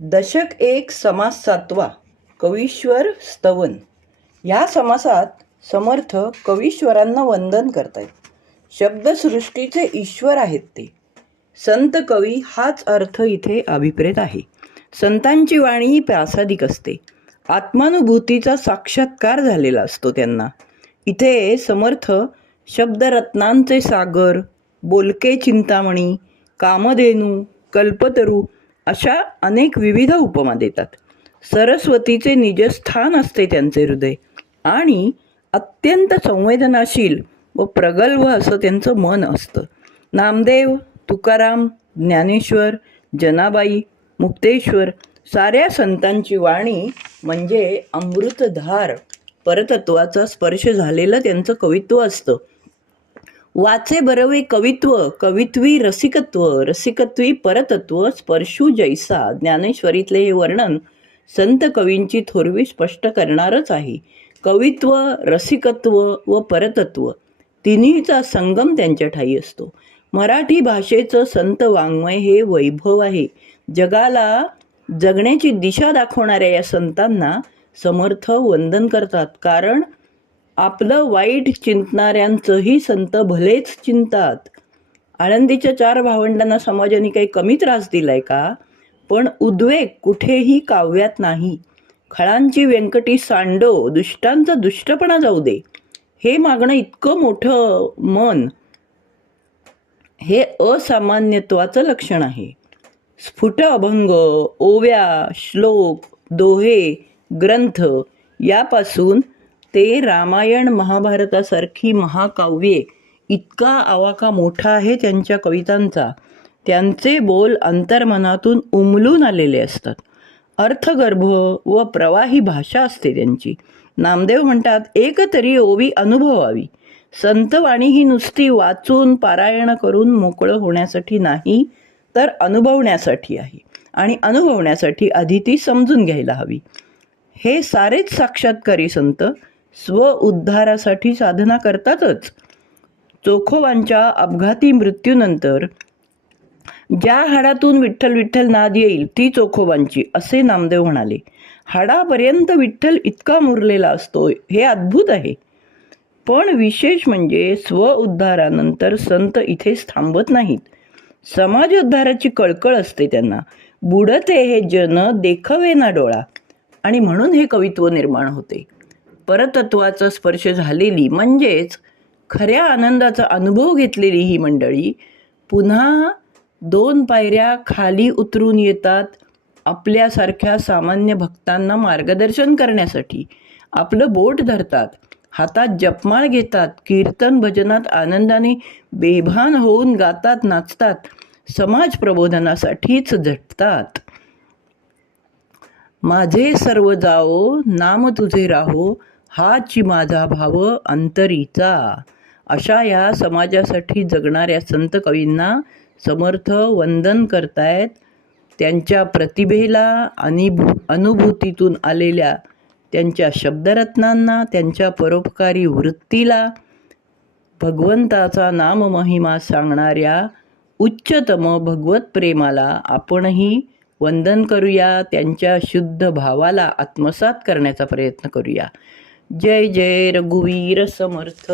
दशक एक समास 7वा कवीश्वर स्तवन. ह्या समासात समर्थ कवीश्वरांना वंदन करतायत. शब्दसृष्टीचे ईश्वर आहेत ते. संत कवी हाच अर्थ इथे अभिप्रेत आहे. संतांची वाणी ही प्रासादिक असते. आत्मानुभूतीचा साक्षात्कार झालेला असतो त्यांना. इथे समर्थ शब्दरत्नांचे सागर, बोलके चिंतामणी, कामधेनू, कल्पतरू अशा अनेक विविध उपमा देतात. सरस्वतीचे निजस्थान असते त्यांचे हृदय आणि अत्यंत संवेदनाशील व प्रगल्भ असं त्यांचं मन असतं. नामदेव, तुकाराम, ज्ञानेश्वर, जनाबाई, मुक्तेश्वर साऱ्या संतांची वाणी म्हणजे अमृतधार परतत्वाचा स्पर्श झालेलं त्यांचं कवित्व असतं. वाचे बरवे कवित्व, कवित्वी रसिकत्व, रसिकत्वी परतत्व, स्पर्शू जैसा. ज्ञानेश्वरीतले हे वर्णन संत कवींची थोरवी स्पष्ट करणारच आहे. कवित्व, रसिकत्व व परतत्व तिन्हीचा संगम त्यांच्या ठायी असतो. मराठी भाषेचं संत वाङ्मय हे वैभव आहे. जगाला जगण्याची दिशा दाखवणाऱ्या या संतांना समर्थ वंदन करतात, कारण आपलं वाईट चिंतणाऱ्यांचंही संत भलेच चिंतात. आळंदीच्या 4 भावंडांना समाजाने काही कमी त्रास दिलाय का? पण उद्वेग कुठेही काव्यात नाही. खळांची व्यंकटी सांडो, दुष्टांचा दुष्टपणा जाऊ दे, हे मागणं इतकं मोठं मन हे असामान्यत्वाचं लक्षण आहे. स्फुट अभंग, ओव्या, श्लोक, दोहे, ग्रंथ यापासून ते रामायण महाभारतासारखी महाकाव्ये इतका आवाका मोठा आहे त्यांच्या कवितांचा. त्यांचे बोल अंतर्मनातून उमलून आलेले असतात. अर्थगर्भ व प्रवाही भाषा असते त्यांची. नामदेव म्हणतात, एक तरी ओवी अनुभवावी. संतवाणी ही नुसती वाचून पारायण करून मोकळं होण्यासाठी नाही, तर अनुभवण्यासाठी आहे. आणि अनुभवण्यासाठी आधी ती समजून घ्यायला हवी. हे सारेच साक्षात्कारी संत स्व उद्धारासाठी साधना करतातच. चोखोबांच्या अपघाती मृत्यूनंतर ज्या हाडातून विठ्ठल विठ्ठल नाद येईल ती चोखोबांची, असे नामदेव म्हणाले. हाडापर्यंत विठ्ठल इतका मुरलेला असतो, हे अद्भुत आहे. पण विशेष म्हणजे स्व उद्धारानंतर संत इथेच थांबत नाहीत. समाजोद्धाराची कळकळ असते त्यांना. बुडते हे जन देखवे ना डोळा, आणि म्हणून हे कवित्व निर्माण होते. परतत्वाचा स्पर्श झालेली म्हणजेच खऱ्या आनंदाचा अनुभव घेतलेली ही मंडळी पुन्हा 2 पायऱ्या खाली उतरून येतात. आपल्यासारख्या सामान्य भक्तांना मार्गदर्शन करण्यासाठी आपलं बोट धरतात, हातात जपमाळ घेतात, कीर्तन भजनात आनंदाने बेभान होऊन गातात, नाचतात, समाज प्रबोधनासाठीच झटतात. माझे सर्व जाओ, नाम तुझे राहो, हाची माझा भाव अंतरीचा. अशा या समाजासाठी जगणाऱ्या संत कवींना समर्थ वंदन करतायत. त्यांच्या प्रतिभेला आणि अनुभूतीतून आलेल्या त्यांच्या शब्दरत्नांना, त्यांच्या परोपकारी वृत्तीला, भगवंताचा नाममहिमा सांगणाऱ्या उच्चतम भगवत प्रेमाला आपणही वंदन करूया. त्यांच्या शुद्ध भावाला आत्मसात करण्याचा प्रयत्न करूया. जय जय रघुवीर समर्थ.